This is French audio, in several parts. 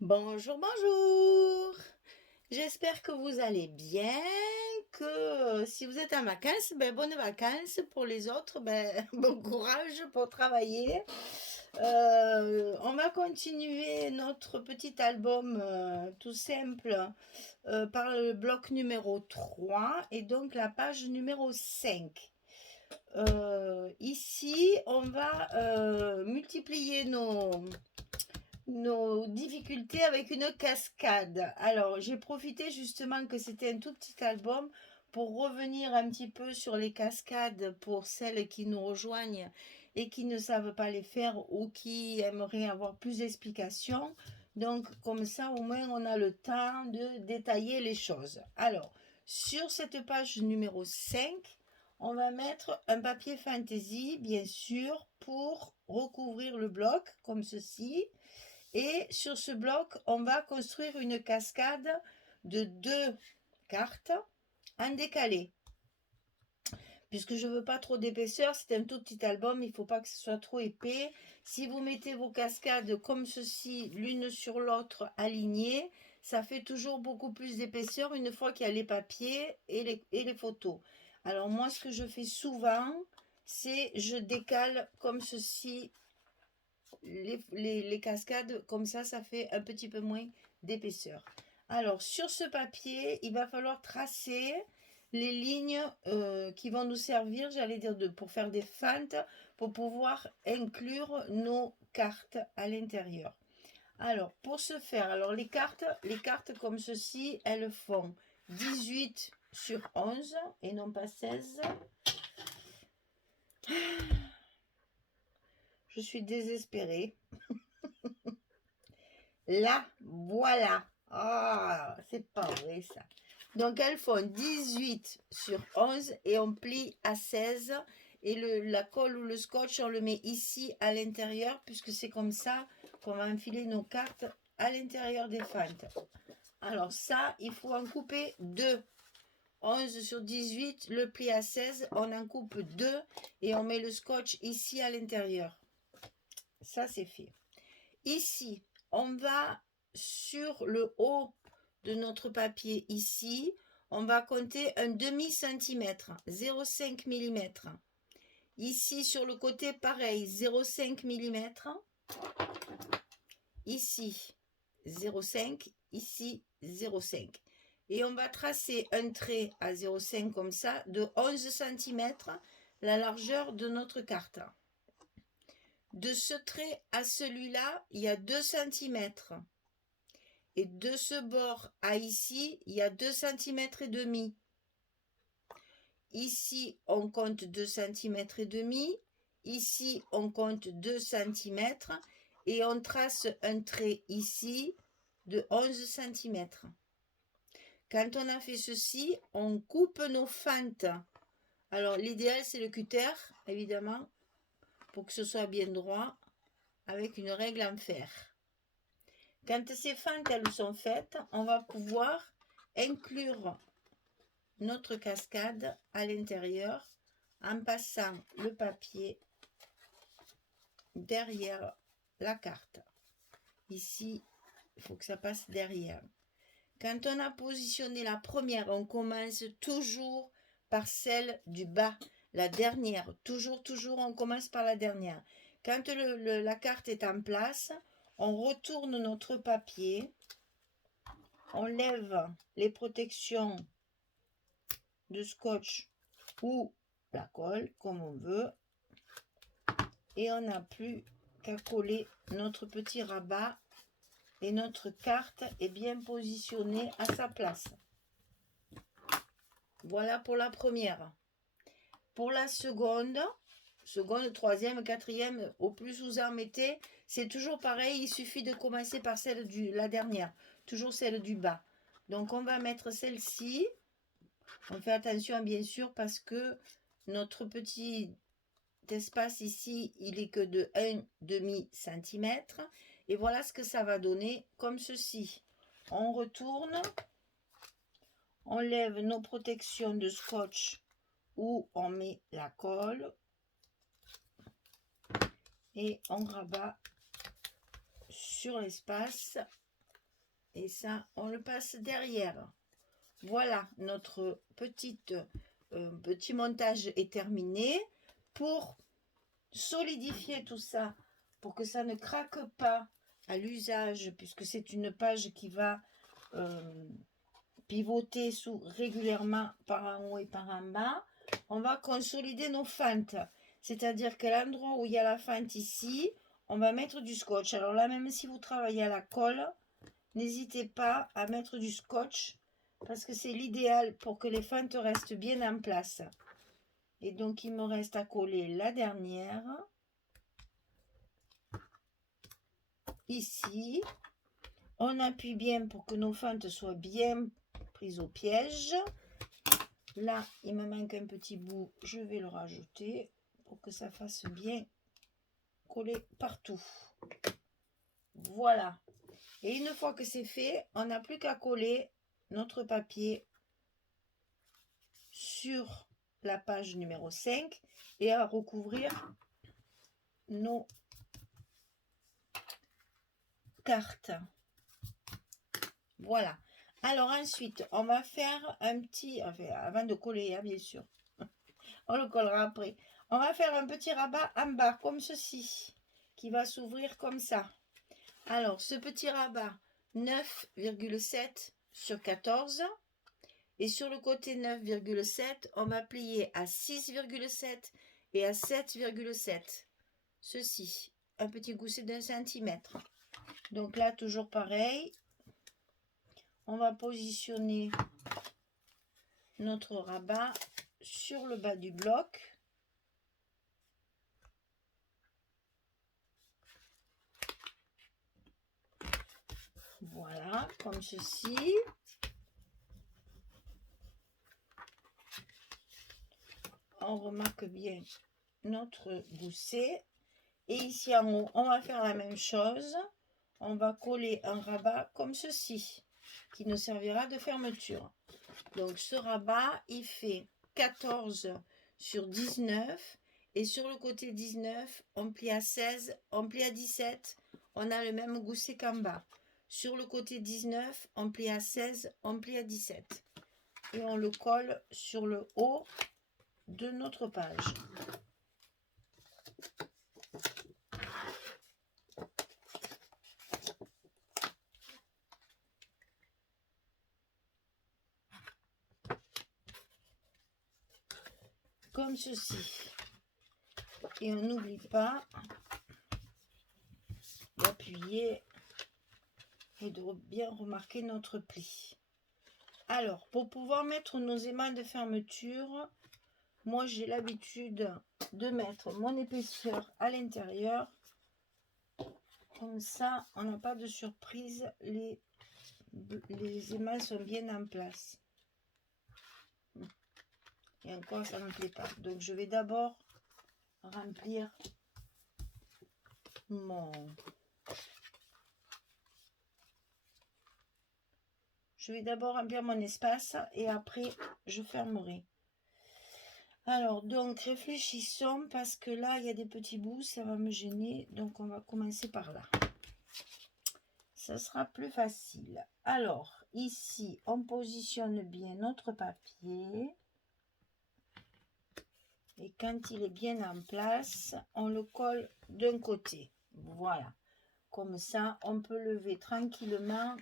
Bonjour, bonjour. J'espère que vous allez bien, que si vous êtes en vacances, ben, bonnes vacances. Pour les autres, ben, bon courage pour travailler. On va continuer notre petit album tout simple par le bloc numéro 3 et donc la page numéro 5. Ici, on va multiplier nos difficultés avec une cascade. Alors, j'ai profité justement que c'était un tout petit album pour revenir un petit peu sur les cascades pour celles qui nous rejoignent et qui ne savent pas les faire ou qui aimeraient avoir plus d'explications. Donc, comme ça, au moins, on a le temps de détailler les choses. Alors, sur cette page numéro 5, on va mettre un papier fantaisie, bien sûr, pour recouvrir le bloc, comme ceci. Et sur ce bloc, on va construire une cascade de 2 cartes en décalé. Puisque je ne veux pas trop d'épaisseur, c'est un tout petit album, il ne faut pas que ce soit trop épais. Si vous mettez vos cascades comme ceci, l'une sur l'autre alignées, ça fait toujours beaucoup plus d'épaisseur une fois qu'il y a les papiers et les photos. Alors moi, ce que je fais souvent, c'est je décale comme ceci les cascades, comme ça fait un petit peu moins d'épaisseur. Alors, sur ce papier, il va falloir tracer les lignes qui vont nous servir, j'allais dire, pour faire des fentes, pour pouvoir inclure nos cartes à l'intérieur. Alors, pour ce faire, alors les cartes comme ceci, elles font 18 sur 11 et non pas 16. Je suis désespérée. Là, voilà. Ah, c'est pas vrai ça. Donc, elles font 18 sur 11 et on plie à 16. Et la colle ou le scotch, on le met ici à l'intérieur puisque c'est comme ça qu'on va enfiler nos cartes à l'intérieur des fentes. Alors ça, il faut en couper 2. 11 sur 18, le pli à 16, on en coupe 2 et on met le scotch ici à l'intérieur. Ça, c'est fait. Ici, on va sur le haut de notre papier ici, on va compter un demi-centimètre, 0,5 mm. Ici, sur le côté, pareil, 0,5 mm. Ici, 0,5. Ici, 0,5. Et on va tracer un trait à 0,5 comme ça, de 11 cm, la largeur de notre carte. De ce trait à celui-là, il y a 2 cm. Et de ce bord à ici, il y a 2 cm et demi. Ici, on compte 2 cm et demi. Ici, on compte 2 cm. Et on trace un trait ici de 11 cm. Quand on a fait ceci, on coupe nos fentes. Alors, l'idéal, c'est le cutter, évidemment, pour que ce soit bien droit, avec une règle en fer. Quand ces fentes elles sont faites, on va pouvoir inclure notre cascade à l'intérieur en passant le papier derrière la carte. Ici, il faut que ça passe derrière. Quand on a positionné la première, on commence toujours par celle du bas, la dernière. Toujours, on commence par la dernière. Quand la carte est en place, on retourne notre papier, on lève les protections de scotch ou la colle, comme on veut, et on n'a plus qu'à coller notre petit rabat et notre carte est bien positionnée à sa place. Voilà pour la première. Pour la seconde, troisième, quatrième, au plus vous en mettez, c'est toujours pareil, il suffit de commencer par la dernière, toujours celle du bas. Donc on va mettre celle-ci, on fait attention bien sûr parce que notre petit espace ici, il est que de 1,5 cm. Et voilà ce que ça va donner comme ceci. On retourne, on lève nos protections de scotch où on met la colle et on rabat sur l'espace Et ça, on le passe derrière. Voilà, notre petit montage est terminé. Pour solidifier tout ça, pour que ça ne craque pas à l'usage, puisque c'est une page qui va pivoter régulièrement par en haut et par en bas, on va consolider nos fentes. C'est-à-dire que l'endroit où il y a la fente ici, on va mettre du scotch. Alors là, même si vous travaillez à la colle, n'hésitez pas à mettre du scotch parce que c'est l'idéal pour que les fentes restent bien en place. Et donc, il me reste à coller la dernière. Ici, on appuie bien pour que nos fentes soient bien prises au piège. Là, il me manque un petit bout, je vais le rajouter pour que ça fasse bien coller partout. Voilà. Et une fois que c'est fait, on n'a plus qu'à coller notre papier sur la page numéro 5 et à recouvrir nos cartes. Voilà. Alors ensuite, on va faire un petit, enfin, avant de coller, hein, bien sûr, on le collera après. On va faire un petit rabat en bas, comme ceci, qui va s'ouvrir comme ça. Alors, ce petit rabat, 9,7 sur 14. Et sur le côté 9,7, on va plier à 6,7 et à 7,7. Ceci, un petit gousset d'1 centimètre. Donc là, toujours pareil. On va positionner notre rabat sur le bas du bloc. Voilà, comme ceci. On remarque bien notre gousset. Et ici en haut, on va faire la même chose. On va coller un rabat comme ceci, qui nous servira de fermeture. Donc ce rabat, il fait 14 sur 19. Et sur le côté 19, on plie à 16, on plie à 17. On a le même gousset qu'en bas. Sur le côté 19, on plie à 16, on plie à 17. Et on le colle sur le haut de notre page. Comme ceci. Et on n'oublie pas d'appuyer et de bien remarquer notre pli. Alors, pour pouvoir mettre nos aimants de fermeture, moi j'ai l'habitude de mettre mon épaisseur à l'intérieur. Comme ça, on n'a pas de surprise, les aimants sont bien en place. Et encore, ça ne me plaît pas. Donc, je vais d'abord remplir mon... Je vais d'abord remplir mon espace et après, je fermerai. Alors, donc, réfléchissons parce que là, il y a des petits bouts, ça va me gêner. Donc, on va commencer par là. Ça sera plus facile. Alors, ici, on positionne bien notre papier. Et quand il est bien en place, on le colle d'un côté. Voilà. Comme ça, on peut lever tranquillement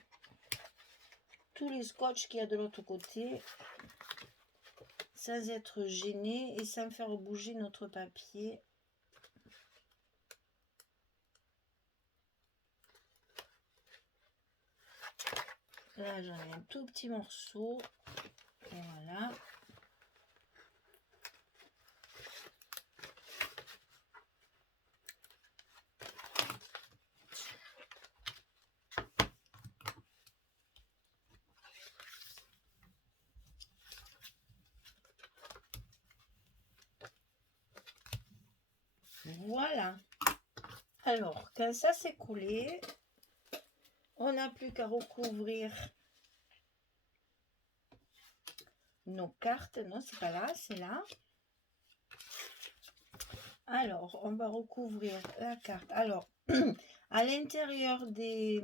tous les scotch qu'il y a de l'autre côté sans être gêné et sans faire bouger notre papier. Là, j'en ai un tout petit morceau. Voilà. Voilà. Alors, quand ça s'est coulé, on n'a plus qu'à recouvrir nos cartes. Non, c'est pas là, c'est là. Alors, on va recouvrir la carte. Alors, à l'intérieur des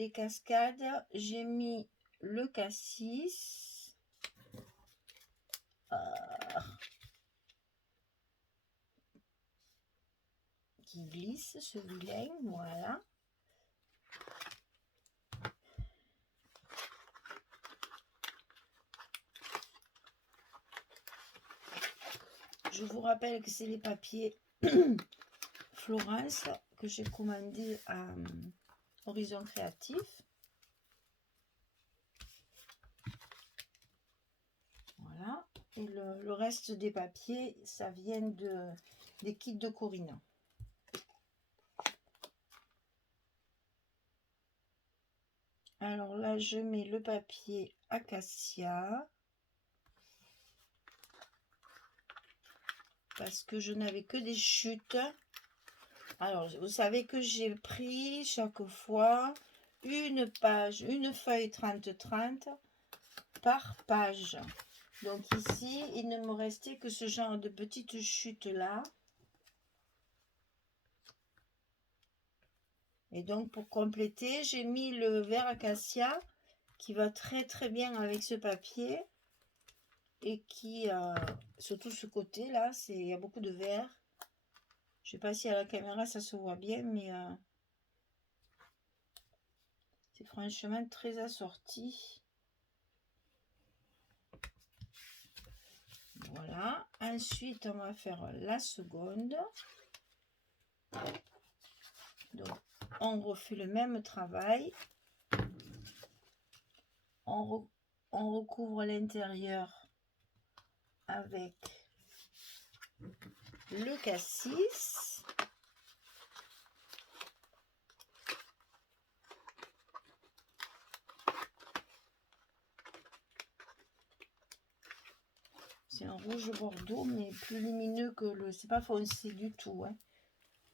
des cascades, j'ai mis le cassis. Qui glisse, ce vilain, voilà. Je vous rappelle que c'est les papiers Florence que j'ai commandé à Horizon Créatif. Voilà. Et le reste des papiers, ça vient des kits de Corina. Alors là, je mets le papier Acacia. Parce que je n'avais que des chutes. Alors, vous savez que j'ai pris chaque fois une page, une feuille 30-30 par page. Donc ici, il ne me restait que ce genre de petites chutes là. Et donc, pour compléter, j'ai mis le vert acacia qui va très très bien avec ce papier. Et qui, surtout ce côté là, il y a beaucoup de vert. Je sais pas si à la caméra ça se voit bien, mais c'est franchement très assorti. Voilà. Ensuite, on va faire la seconde. Donc, on refait le même travail. On recouvre l'intérieur avec le cassis. C'est un rouge bordeaux, mais plus lumineux que le... C'est pas foncé du tout. Hein.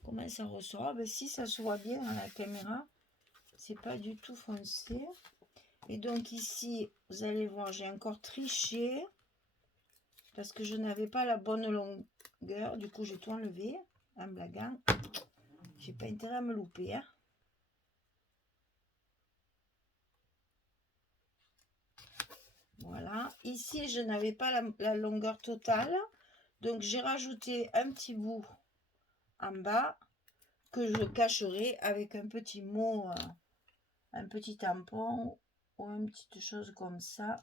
Comment ça ressort? Ben, si ça se voit bien à la caméra, c'est pas du tout foncé. Et donc ici, vous allez voir, j'ai encore triché. Parce que je n'avais pas la bonne longueur. Du coup, j'ai tout enlevé en blaguant. J'ai pas intérêt à me louper. Hein. Voilà. Ici, je n'avais pas la longueur totale. Donc, j'ai rajouté un petit bout en bas que je cacherai avec un petit mot, un petit tampon ou une petite chose comme ça.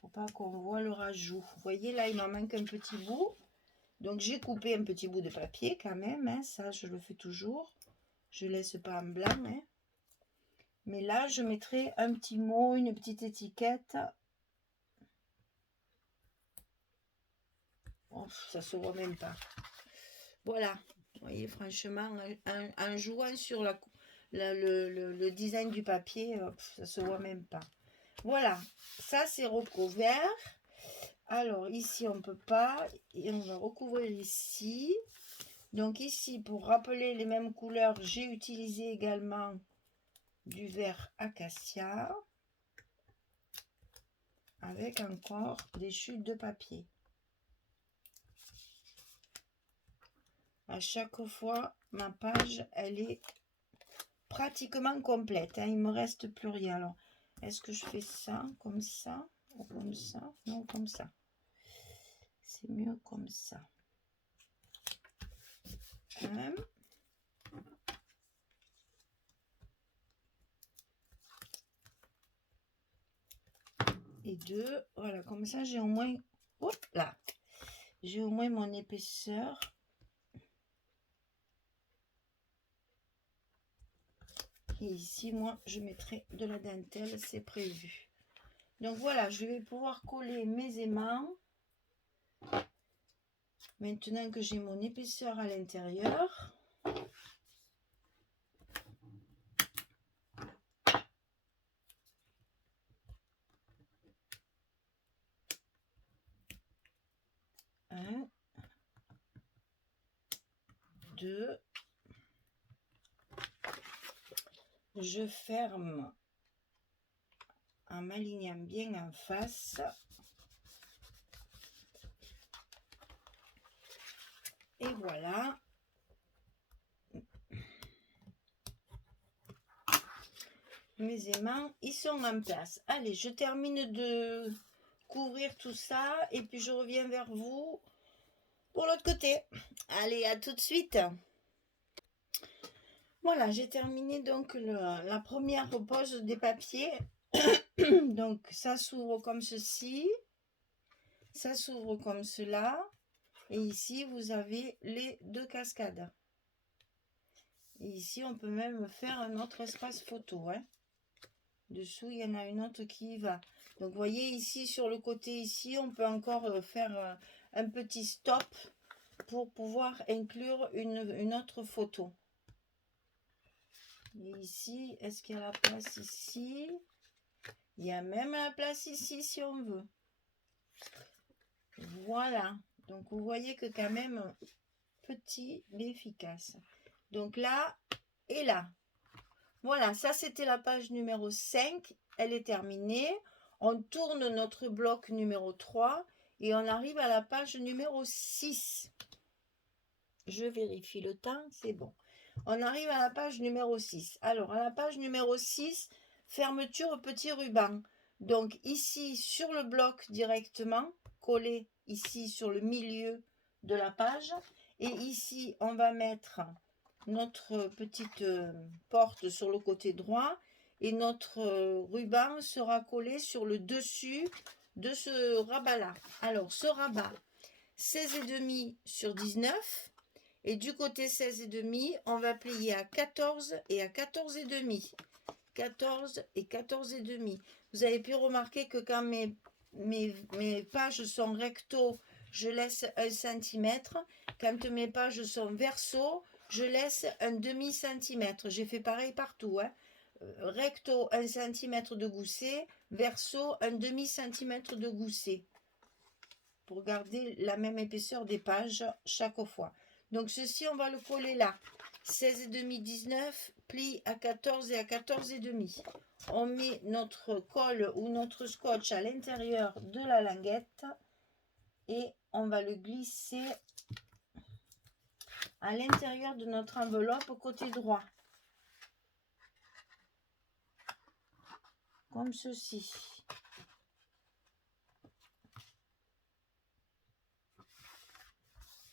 Pour pas qu'on voit le rajout. Vous voyez, là, il m'en manque un petit bout. Donc, j'ai coupé un petit bout de papier quand même. Hein. Ça, je le fais toujours. Je laisse pas en blanc. Hein. Mais là, je mettrai un petit mot, une petite étiquette. Oh, ça se voit même pas. Voilà. Vous voyez, franchement, en jouant sur le design du papier, ça se voit même pas. Voilà. Ça, c'est recouvert. Alors, ici, on peut pas. Et on va recouvrir ici. Donc, ici, pour rappeler les mêmes couleurs, j'ai utilisé également du vert acacia. Avec encore des chutes de papier. À chaque fois, ma page, elle est pratiquement complète. Hein, il me reste plus rien. Alors, est-ce que je fais ça, comme ça, ou comme ça? Non, comme ça. C'est mieux comme ça. Un. Et deux. Voilà, comme ça, j'ai au moins... Hop là. J'ai au moins mon épaisseur. Et ici, moi, je mettrai de la dentelle, c'est prévu. Donc voilà, je vais pouvoir coller mes aimants. Maintenant que j'ai mon épaisseur à l'intérieur. Un. Deux. Je ferme en m'alignant bien en face. Et voilà. mes aimants, ils sont en place. Allez, je termine de couvrir tout ça et puis je reviens vers vous pour l'autre côté. Allez, à tout de suite. Voilà, j'ai terminé donc la première pose des papiers. Donc ça s'ouvre comme ceci, ça s'ouvre comme cela. Et ici, vous avez les deux cascades. Et ici, on peut même faire un autre espace photo. Hein. Dessous, il y en a une autre qui y va. Donc, vous voyez ici, sur le côté ici, on peut encore faire un petit stop pour pouvoir inclure une autre photo. Et ici, est-ce qu'il y a la place ici? Il y a même la place ici si on veut. Voilà. Donc, vous voyez que quand même, petit mais efficace. Donc là et là. Voilà, ça c'était la page numéro 5. Elle est terminée. On tourne notre bloc numéro 3 et on arrive à la page numéro 6. Je vérifie le temps, c'est bon. On arrive à la page numéro 6. Alors, à la page numéro 6, fermeture petit ruban. Donc, ici, sur le bloc directement, collé ici sur le milieu de la page. Et ici, on va mettre notre petite porte sur le côté droit. Et notre ruban sera collé sur le dessus de ce rabat-là. Alors, ce rabat, 16,5 sur 19. Et du côté 16,5, on va plier à 14 et à 14,5. 14 et 14,5. Vous avez pu remarquer que quand mes pages sont recto, je laisse 1 cm. Quand mes pages sont verso, je laisse un demi-centimètre. J'ai fait pareil partout. Hein. Recto, 1 cm de gousset. Verso, un demi-centimètre de gousset. Pour garder la même épaisseur des pages chaque fois. Donc ceci, on va le coller là. 16,5, 19, pli à 14 et à 14,5. On met notre colle ou notre scotch à l'intérieur de la languette et on va le glisser à l'intérieur de notre enveloppe côté droit. Comme ceci.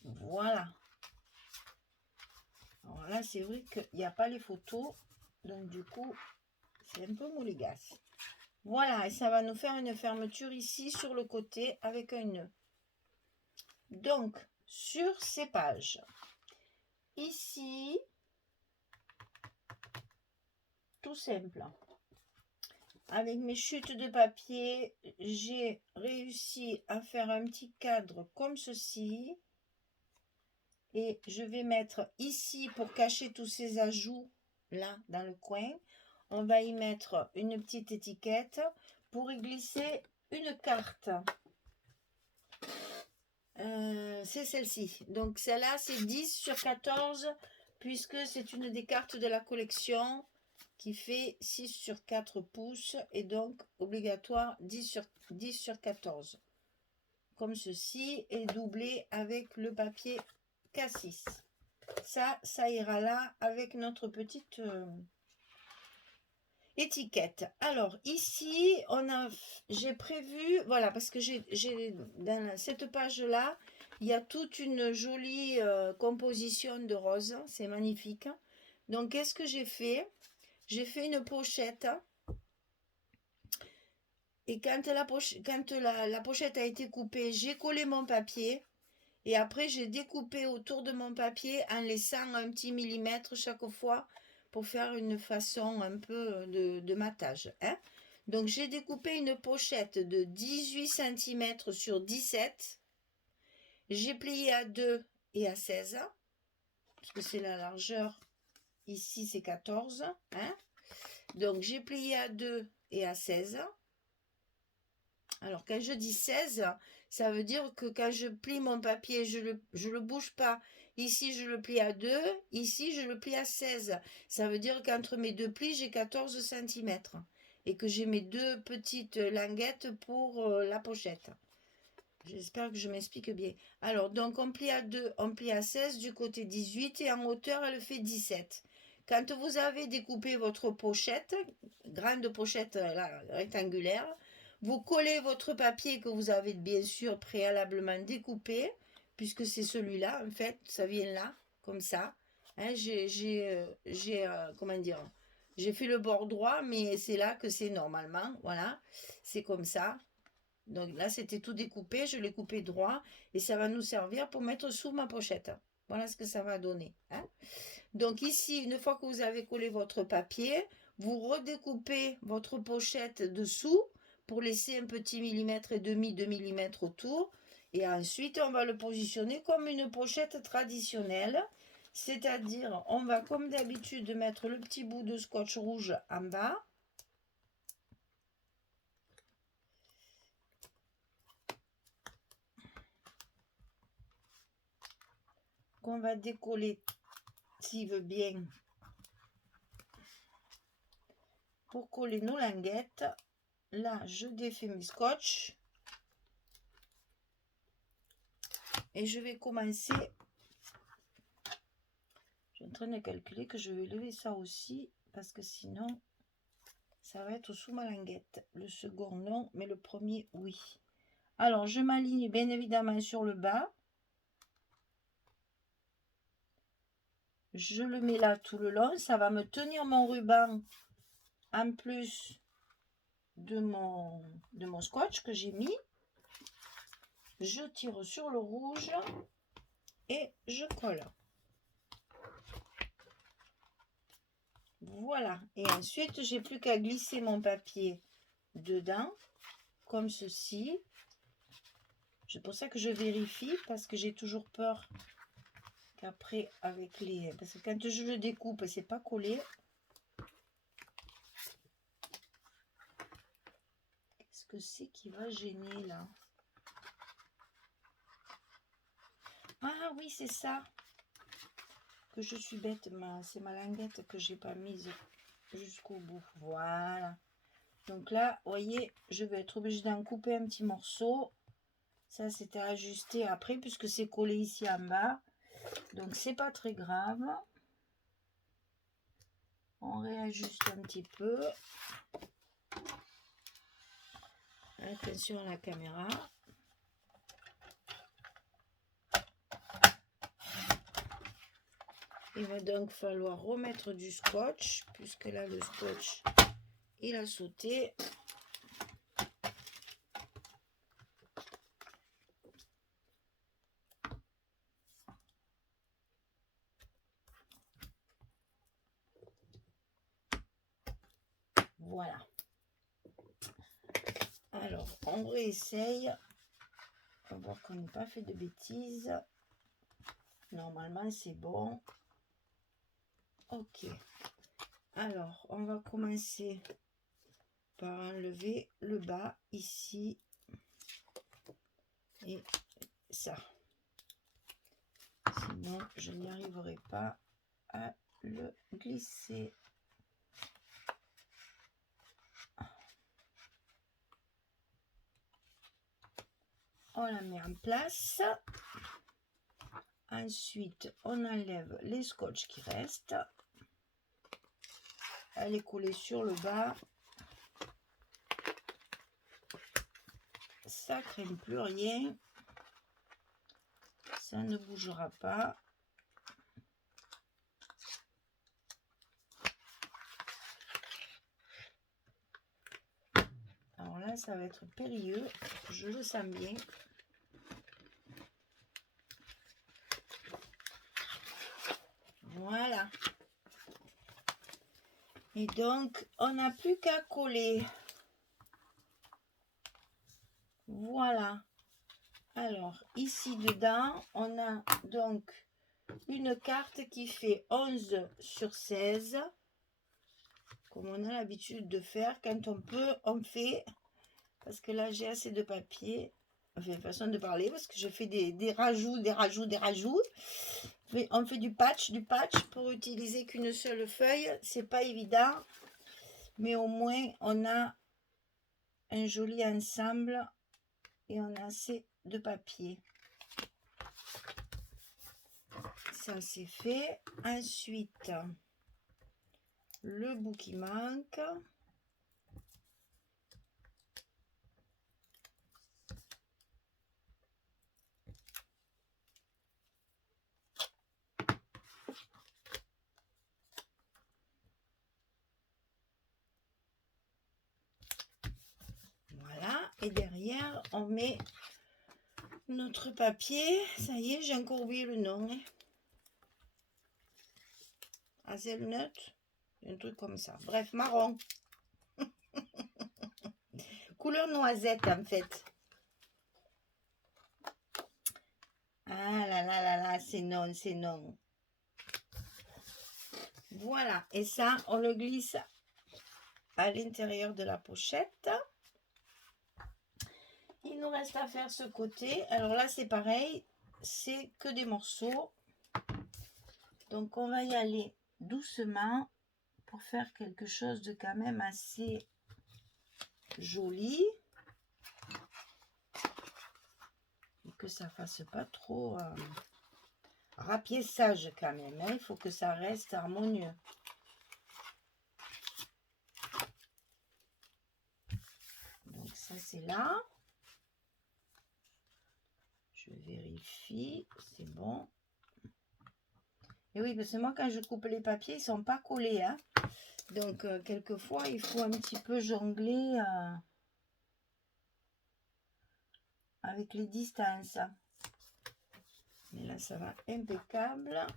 Voilà. Alors là, c'est vrai qu'il n'y a pas les photos. Donc du coup, c'est un peu mouligasse. Voilà, et ça va nous faire une fermeture ici sur le côté avec un nœud. Donc, sur ces pages, ici, tout simple. Avec mes chutes de papier, j'ai réussi à faire un petit cadre comme ceci. Et je vais mettre ici, pour cacher tous ces ajouts, là, dans le coin, on va y mettre une petite étiquette pour y glisser une carte. C'est celle-ci. Donc celle-là, c'est 10 sur 14, puisque c'est une des cartes de la collection qui fait 6 sur 4 pouces, et donc obligatoire 10 sur 14. Comme ceci, et doublé avec le papier K6. Ça ira là avec notre petite étiquette. Alors ici, j'ai prévu, voilà, parce que j'ai dans cette page-là, il y a toute une jolie composition de roses, c'est magnifique. Donc qu'est-ce que j'ai fait? J'ai fait une pochette. Et quand la pochette a été coupée, j'ai collé mon papier. Et après, j'ai découpé autour de mon papier en laissant un petit millimètre chaque fois pour faire une façon un peu de matage. Hein. Donc, j'ai découpé une pochette de 18 cm sur 17. J'ai plié à 2 et à 16, parce que c'est la largeur. Ici, c'est 14. Hein. Donc, j'ai plié à 2 et à 16. Alors, quand je dis 16, ça veut dire que quand je plie mon papier, je le bouge pas. Ici, je le plie à 2. Ici, je le plie à 16. Ça veut dire qu'entre mes deux plis, j'ai 14 cm. Et que j'ai mes deux petites languettes pour la pochette. J'espère que je m'explique bien. Alors, donc, on plie à 2, on plie à 16 du côté 18. Et en hauteur, elle fait 17. Quand vous avez découpé votre pochette, grande pochette là, rectangulaire, vous collez votre papier que vous avez bien sûr préalablement découpé, puisque c'est celui-là, en fait, ça vient là, comme ça. Hein, comment dire, j'ai fait le bord droit, mais c'est là que c'est normalement, voilà, c'est comme ça. Donc là, c'était tout découpé, je l'ai coupé droit, et ça va nous servir pour mettre sous ma pochette. Voilà ce que ça va donner. Hein. Donc ici, une fois que vous avez collé votre papier, vous redécoupez votre pochette dessous pour laisser un petit millimètre et demi, 2 millimètres autour. Et ensuite, on va le positionner comme une pochette traditionnelle. C'est-à-dire, on va comme d'habitude mettre le petit bout de scotch rouge en bas. Qu'on va décoller, s'il veut bien, pour coller nos languettes. Là, je défais mes scotch. Et je vais commencer. Je suis en train de calculer que je vais lever ça aussi. Parce que sinon, ça va être sous ma languette. Le second, non. Mais le premier, oui. Alors, je m'aligne bien évidemment sur le bas. Je le mets là tout le long. Ça va me tenir mon ruban en plus de mon scotch que j'ai mis. Je tire sur le rouge et je colle. Voilà. Et ensuite, j'ai plus qu'à glisser mon papier dedans, comme ceci. C'est pour ça que je vérifie, parce que j'ai toujours peur qu'après, avec les... Parce que quand je le découpe, c'est pas collé. Qu'est-ce que c'est qui va gêner, là? Ah oui, c'est ça. Que je suis bête, c'est ma languette que j'ai pas mise jusqu'au bout. Voilà. Donc là, vous voyez, je vais être obligée d'en couper un petit morceau. Ça, c'était ajusté après, puisque c'est collé ici en bas. Donc, c'est pas très grave. On réajuste un petit peu. Attention à la caméra. Il va donc falloir remettre du scotch, puisque là, le scotch, il a sauté. Voilà. Alors, on réessaye. On va voir qu'on n'a pas fait de bêtises. Normalement, c'est bon. Ok. Alors, on va commencer par enlever le bas ici. Et ça. Sinon, je n'y arriverai pas à le glisser. On la met en place. Ensuite, on enlève les scotch qui restent. Elle est collée sur le bas. Ça ne crème plus rien. Ça ne bougera pas. Alors là, ça va être périlleux. Je le sens bien. Voilà. Et donc, on n'a plus qu'à coller. Voilà. Alors, ici dedans, on a donc une carte qui fait 11 sur 16. Comme on a l'habitude de faire. Quand on peut, on fait. Parce que là, j'ai assez de papier. Enfin, façon de parler, parce que je fais des rajouts, des rajouts. Mais on fait du patch pour utiliser qu'une seule feuille. C'est pas évident. Mais au moins, on a un joli ensemble et on a assez de papier. Ça, c'est fait. Ensuite, le bout qui manque. Voilà, et derrière, on met notre papier. Ça y est, j'ai encore oublié le nom. Hein. Hazelnut, un truc comme ça. Bref, marron. Couleur noisette, en fait. Ah là là là là, c'est non, c'est non. Voilà, et ça, on le glisse à l'intérieur de la pochette. Il nous reste à faire ce côté. Alors là, c'est pareil, c'est que des morceaux. Donc, on va y aller doucement pour faire quelque chose de quand même assez joli. Et que ça fasse pas trop rapiessage quand même. Hein. Il faut que ça reste harmonieux. Donc, ça, c'est là. Je vérifie, c'est bon. Et oui, parce que moi, quand je coupe les papiers, ils ne sont pas collés. Hein. Donc, quelquefois, il faut un petit peu jongler avec les distances. Mais là, ça va impeccable.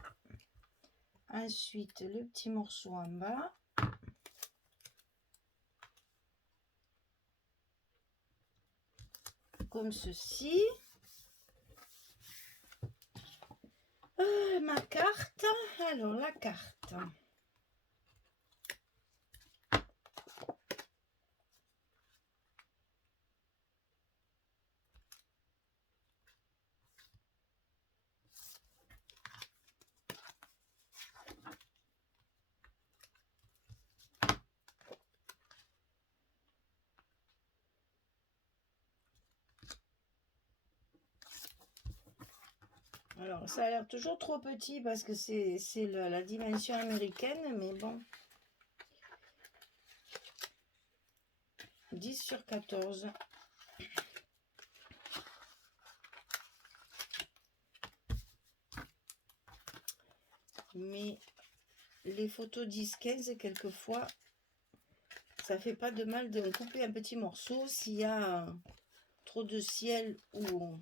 Ensuite, le petit morceau en bas. Comme ceci. Ma carte. Alors, la carte. Alors, ça a l'air toujours trop petit parce que c'est la dimension américaine, mais bon. 10/14. Mais les photos 10/15, quelquefois, ça fait pas de mal de couper un petit morceau s'il y a trop de ciel ou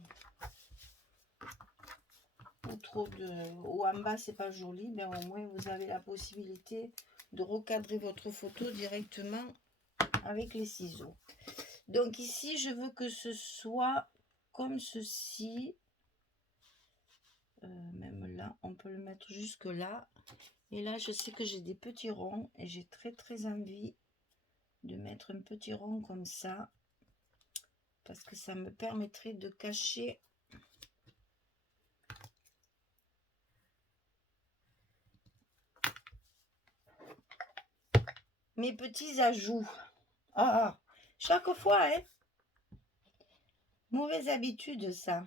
trop de ou en bas c'est pas joli, mais au moins vous avez la possibilité de recadrer votre photo directement avec les ciseaux. Donc ici je veux que ce soit comme ceci. Même là on peut le mettre jusque là, et là je sais que j'ai des petits ronds et j'ai très envie de mettre un petit rond comme ça parce que ça me permettrait de cacher mes petits ajouts. Ah, chaque fois, hein. Mauvaise habitude, ça.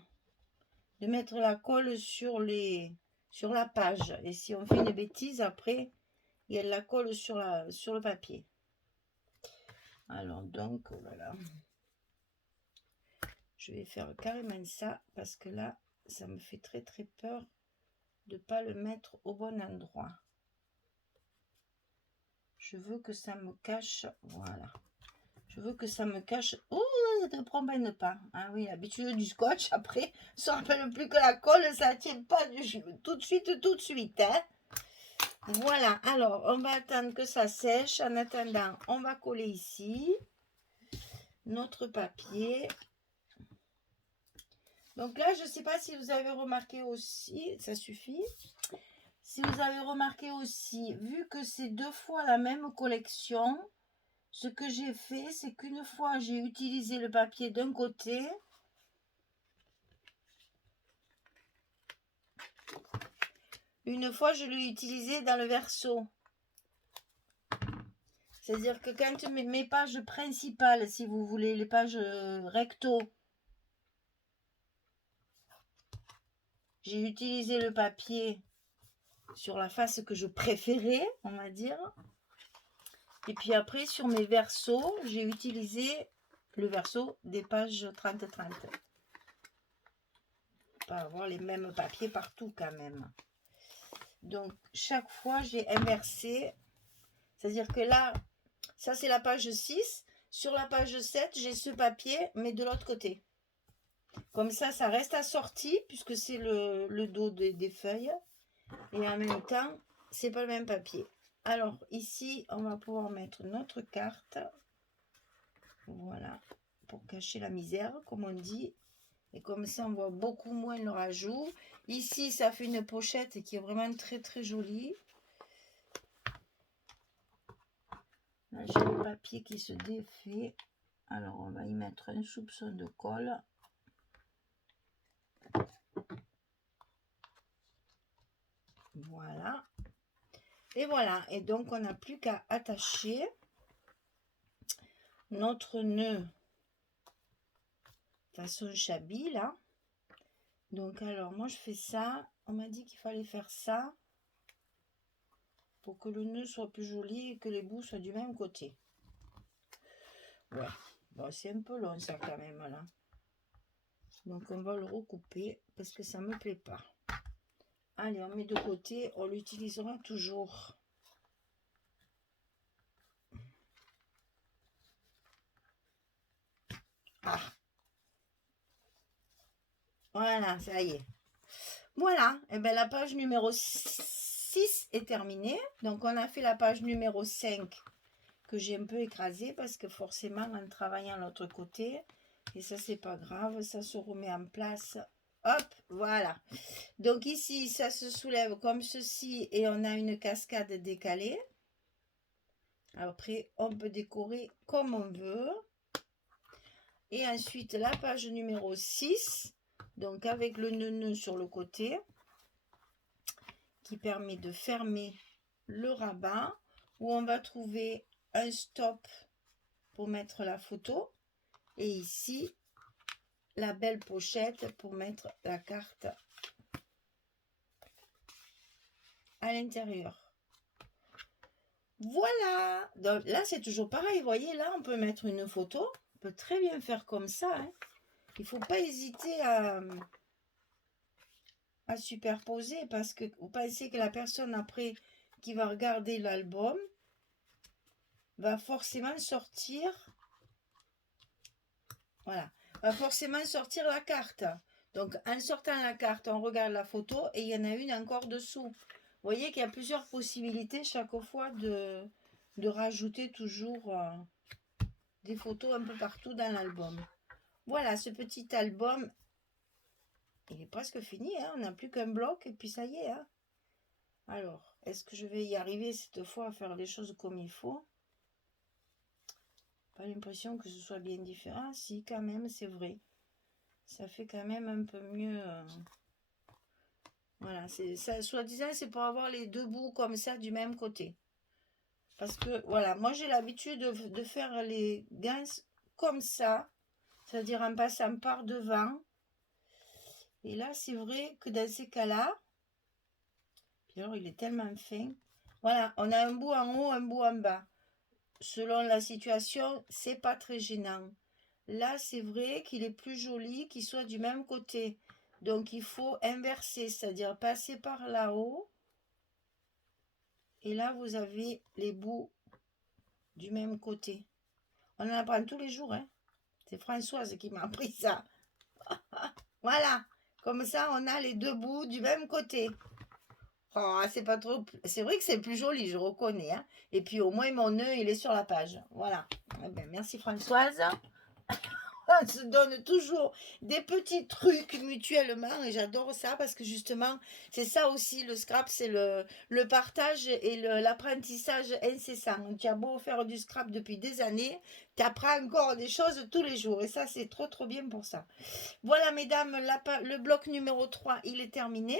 De mettre la colle sur la page. Et si on fait une bêtise, après, il y a de la colle sur le papier. Alors, donc, voilà. Je vais faire carrément ça parce que là, ça me fait très peur de ne pas le mettre au bon endroit. Je veux que ça me cache, voilà. Je veux que ça me cache. Oh, ne promène pas. Ah oui, l'habitude du scotch, après, on se rappelle plus que la colle, ça ne tient pas tout de suite. Hein. Voilà, alors, on va attendre que ça sèche. En attendant, on va coller ici notre papier. Donc là, je ne sais pas si vous avez remarqué aussi, ça suffit. Si vous avez remarqué aussi, vu que c'est 2 fois la même collection, ce que j'ai fait, c'est qu'une fois, j'ai utilisé le papier d'un côté. Une fois, je l'ai utilisé dans le verso. C'est-à-dire que quand mes pages principales, si vous voulez, les pages recto, j'ai utilisé le papier sur la face que je préférais, on va dire. Et puis après, sur mes versos, j'ai utilisé le verso des pages 30-30. Pas avoir les mêmes papiers partout quand même. Donc, chaque fois, j'ai inversé. C'est-à-dire que là, ça c'est la page 6. Sur la page 7, j'ai ce papier, mais de l'autre côté. Comme ça reste assorti, puisque c'est le dos des feuilles. Et en même temps, c'est pas le même papier. Alors, ici, on va pouvoir mettre notre carte. Voilà, pour cacher la misère, comme on dit. Et comme ça, on voit beaucoup moins le rajout. Ici, ça fait une pochette qui est vraiment très, très jolie. Là, j'ai le papier qui se défait. Alors, on va y mettre un soupçon de colle. Voilà. Et voilà. Et donc, on n'a plus qu'à attacher notre nœud façon chablis, là. Donc, alors, moi, je fais ça. On m'a dit qu'il fallait faire ça pour que le nœud soit plus joli et que les bouts soient du même côté. Ouais. Bon, c'est un peu long, ça, quand même, là. Donc, on va le recouper parce que ça me plaît pas. Allez, on met de côté. On l'utilisera toujours. Ah. Voilà, ça y est. Voilà, et bien la page numéro 6 est terminée. Donc, on a fait la page numéro 5 que j'ai un peu écrasée parce que forcément, en travaillant l'autre côté, et ça, c'est pas grave, ça se remet en place. Hop, voilà. Donc, ici, ça se soulève comme ceci et on a une cascade décalée. Après, on peut décorer comme on veut. Et ensuite, la page numéro 6, donc avec le nœud sur le côté, qui permet de fermer le rabat, où on va trouver un stop pour mettre la photo. Et ici, la belle pochette pour mettre la carte à l'intérieur. Voilà. Donc là, c'est toujours pareil. Vous voyez, là, on peut mettre une photo. On peut très bien faire comme ça. Hein. Il ne faut pas hésiter à superposer parce que vous pensez que la personne après qui va regarder l'album va forcément sortir. Voilà. Va forcément sortir la carte. Donc, en sortant la carte, on regarde la photo et il y en a une encore dessous. Vous voyez qu'il y a plusieurs possibilités chaque fois de rajouter toujours des photos un peu partout dans l'album. Voilà, ce petit album, il est presque fini. Hein, on n'a plus qu'un bloc et puis ça y est. Hein. Alors, est-ce que je vais y arriver cette fois à faire les choses comme il faut? Pas l'impression que ce soit bien différent. Ah, si, quand même, c'est vrai. Ça fait quand même un peu mieux. Voilà, ça, soi-disant, c'est pour avoir les deux bouts comme ça du même côté. Parce que, voilà, moi j'ai l'habitude de faire les gants comme ça, c'est-à-dire en passant par devant. Et là, c'est vrai que dans ces cas-là, puis alors il est tellement fin. Voilà, on a un bout en haut, un bout en bas. Selon la situation, c'est pas très gênant. Là, c'est vrai qu'il est plus joli qu'il soit du même côté. Donc, il faut inverser, c'est-à-dire passer par là-haut. Et là, vous avez les bouts du même côté. On en apprend tous les jours. Hein. C'est Françoise qui m'a appris ça. Voilà. Comme ça, on a les deux bouts du même côté. Oh, c'est pas trop. C'est vrai que c'est plus joli, je reconnais. Hein. Et puis, au moins, mon nœud, il est sur la page. Voilà. Eh bien, merci Françoise. On se donne toujours des petits trucs mutuellement et j'adore ça parce que justement c'est ça aussi le scrap, c'est le partage et l'apprentissage incessant. Tu as beau faire du scrap depuis des années, tu apprends encore des choses tous les jours et ça c'est trop bien pour ça. Voilà mesdames, le bloc numéro 3 il est terminé,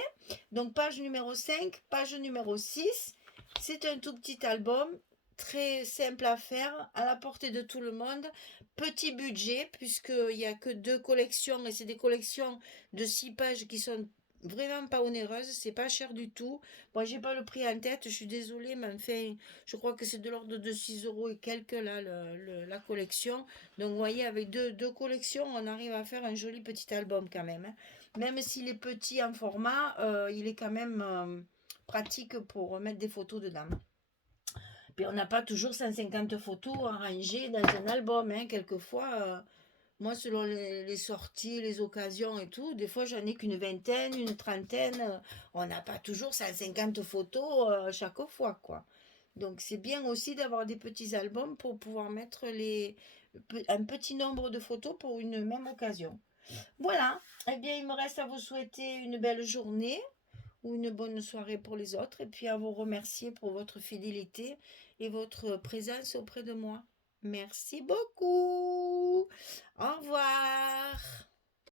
donc page numéro 5, page numéro 6, c'est un tout petit album très simple à faire, à la portée de tout le monde. Petit budget, puisqu'il n'y a que 2 collections, et c'est des collections de 6 pages qui sont vraiment pas onéreuse, c'est pas cher du tout. Moi, j'ai pas le prix en tête, je suis désolée, mais enfin, je crois que c'est de l'ordre de 6 euros et quelques là, la collection. Donc, vous voyez, avec deux collections, on arrive à faire un joli petit album quand même, hein. Même s'il est petit en format, il est quand même pratique pour mettre des photos dedans. Puis on n'a pas toujours 150 photos arrangées dans un album, hein. Quelquefois, moi, selon les sorties, les occasions et tout, des fois j'en ai qu'une vingtaine, une trentaine. On n'a pas toujours 150 photos chaque fois, quoi. Donc c'est bien aussi d'avoir des petits albums pour pouvoir mettre un petit nombre de photos pour une même occasion. Voilà. Eh bien, il me reste à vous souhaiter une belle journée ou une bonne soirée pour les autres et puis à vous remercier pour votre fidélité et votre présence auprès de moi. Merci beaucoup. Au revoir.